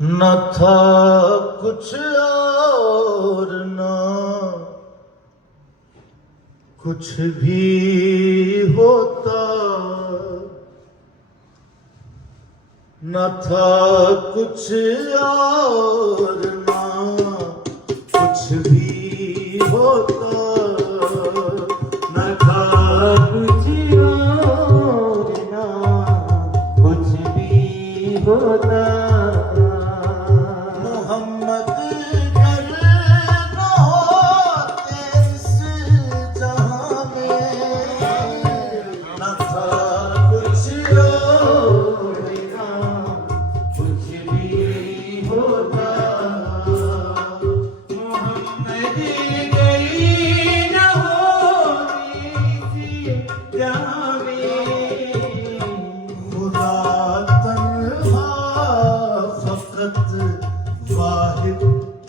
न था कुछ और ना कुछ भी होता, न था कुछ और ना कुछ भी होता, न था कुछ और ना कुछ भी होता। मोहम्मद घर न होते इस जहां में, न था कुछ और ना कुछ भी होता। मोहम्मद गई न होती थी जहाँ में, खुदा तन्हा फकत वाहिद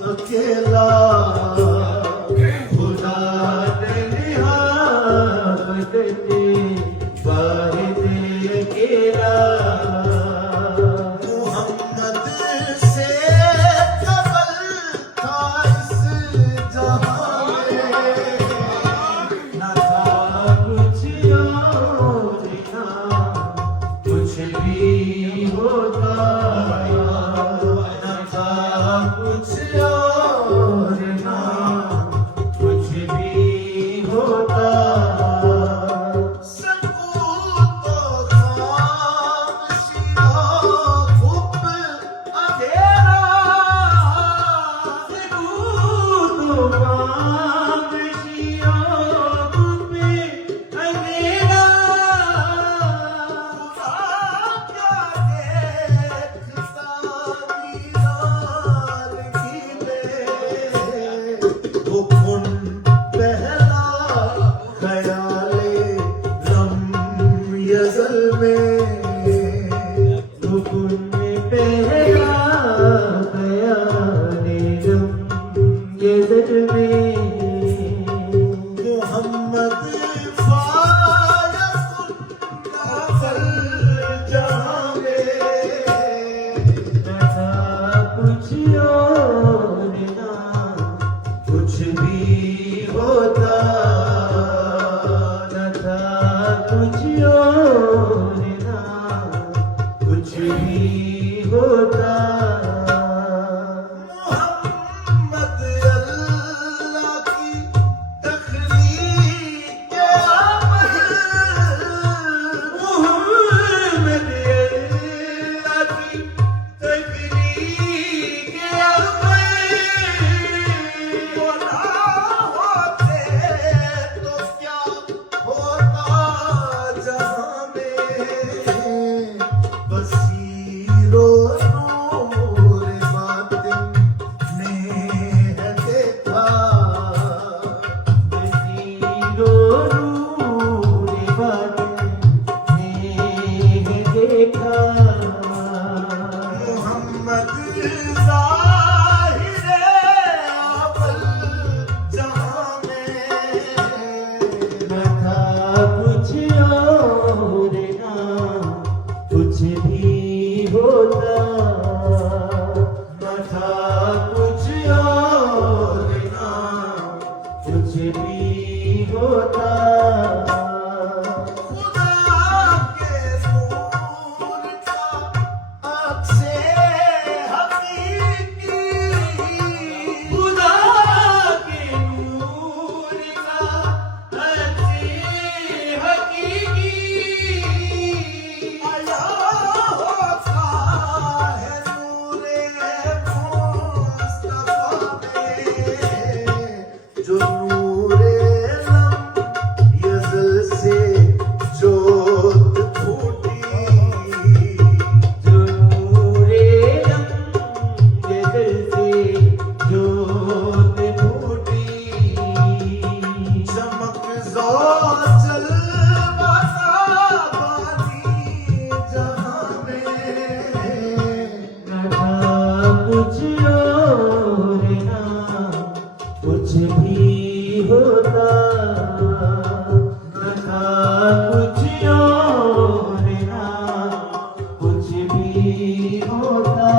अकेला, खुदा तन्हा फकत वाहिद अकेला। मोहम्मद से कबल था इस जहां में, न था कुछ और ना कुछ भी होता, न था कुछ और ना कुछ भी होता। मोहम्मद फायकुल काफल जहां में, न था कुछ और ना कुछ भी होता, न था कुछ और ना कुछ भी होता। मोहम्मद अल्लाह की तखलीक के अमल, मोहम्मद अल्लाह की तकलीक के अमल, खुदा होते तो क्या होता जहां में, बसीरो नूर बातिन ने है देखा, बसीरो नूर बातिन ने देखा। मोहम्मद ज़ाहिरे अव्वल जहां में, न था कुछ और ना कुछ भी होता, न था कुछ और ना कुछ भी होता। खुदा के नूर का अक्से हकीकी, खुदा के नूर का अक्से हकीकी, आया होता है नूरे मुस्तफा में, जो नूरे लम यज़ल से जोत फूटी, जो नूरे जगल से जोत फूटी। चमक ज़ो जलवा बानी जहां में, न था कुछ और ना कुछ भी होता, न था कुछ और ना कुछ भी होता।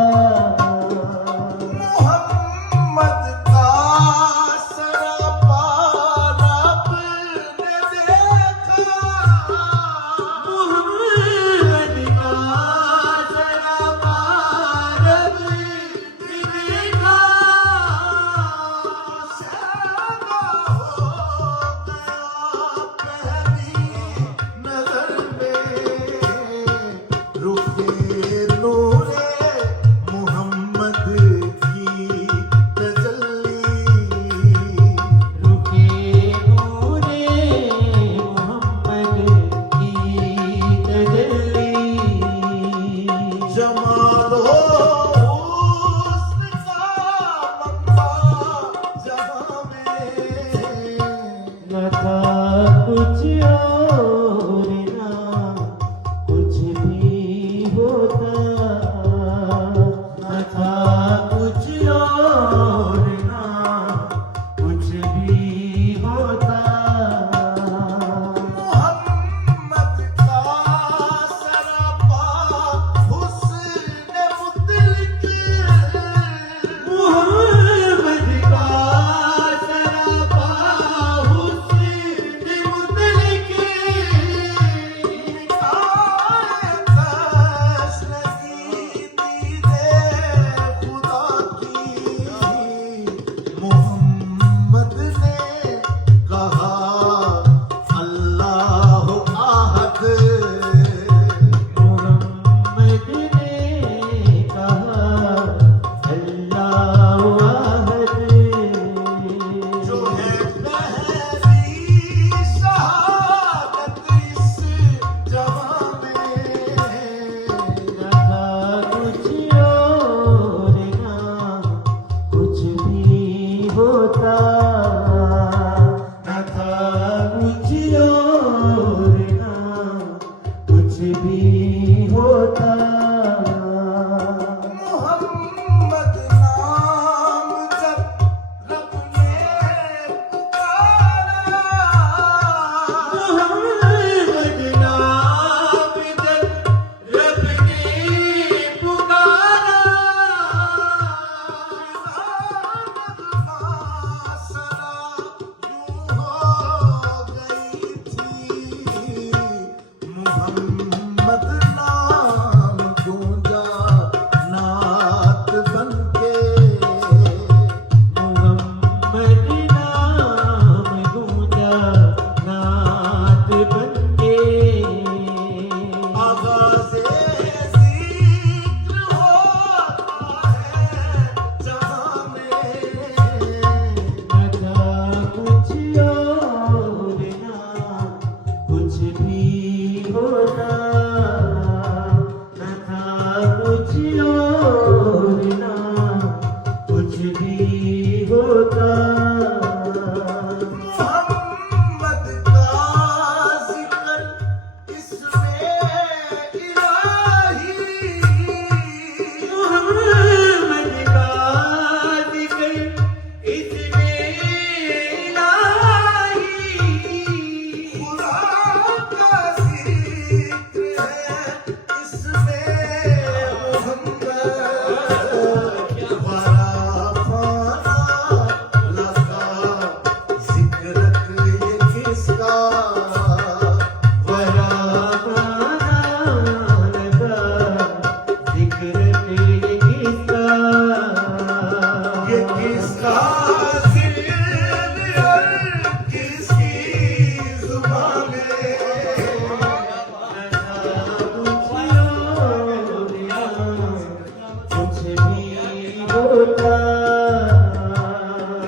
होता।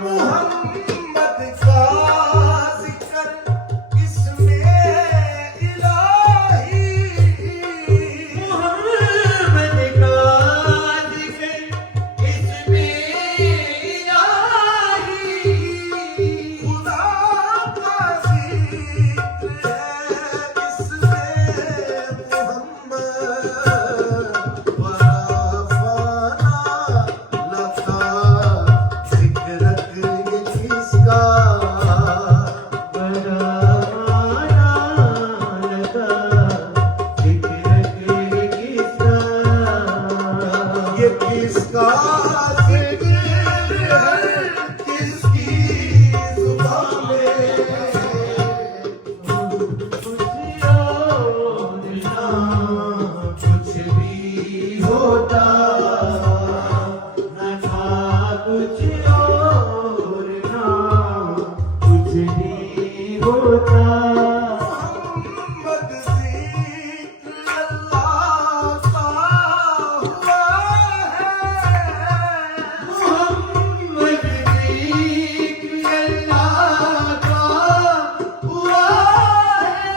मोहम्मद का जिक्र इसमें इलाही, मोहम्मद का जिक्र इसमें इलाही। खुदा का जिक्र है इसमें मोहम्मद, वराफाना लता जिक्रक ये किसका, बड़ा माना लगा जिक्र किसका। ये किसका जिक्र है किसकी जुबान में। कुछ और ना कुछ भी होता, न था कुछ और ना कुछ भी होता। मोहम्मद जिक्र अल्लाह का हुआ है, मोहम्मद जिक्र अल्लाह का हुआ है।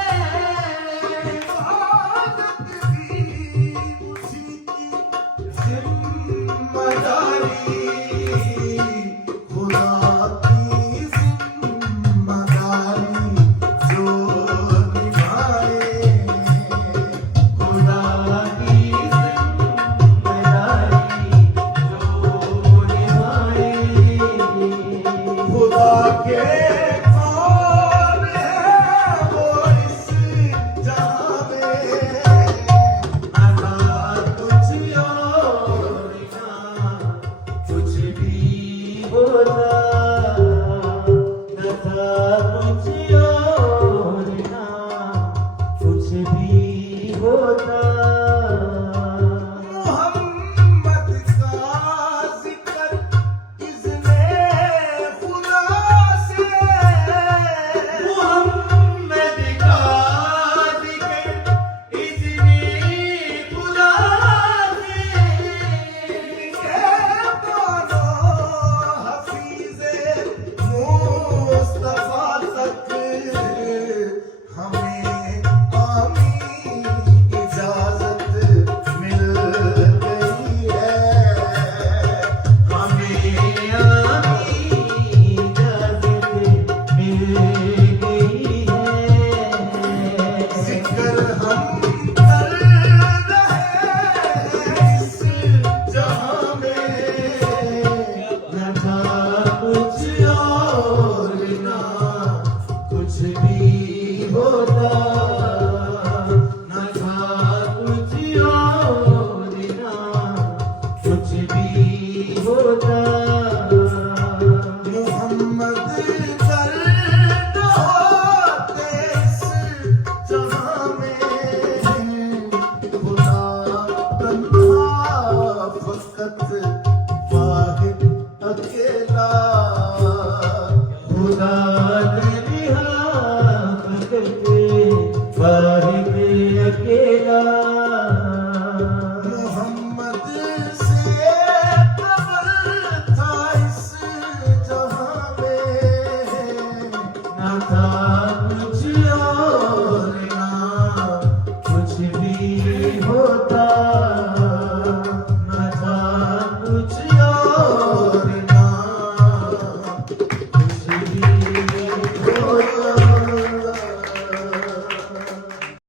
इबादत भी उसी की जिम्मेदारी, खुदा की जिम्मेदारी जो निभाए। खुदा की जिम्मेदारी जो निभाए। खुदा के कौन है वो इस जहां में, ना था कुछ और ना कुछ भी होता, न था कुछ और ना कुछ भी होता। मोहम्मद का जिक्र इज़्ने खुदा से, मोहम्मद का जिक्र इज़्ने खुदा से। ये दोनों हफीज़े मुस्तफा तक हमें आमी इजाजत मिल गई है, हमें आमी इजाज़त मिल गई है। जिक्र हम कर रहे इस जहां में, न था कुछ और ना कुछ भी होता, न था कुछ और ना कुछ भी होता। मोहम्मद कर होते इस जहां में, खुदा तन्हा फकत वाहिद अकेला, खुदा तन्हा फकत वाहिद अकेला। मोहम्मद से कबल था इस जहां में, न था कुछ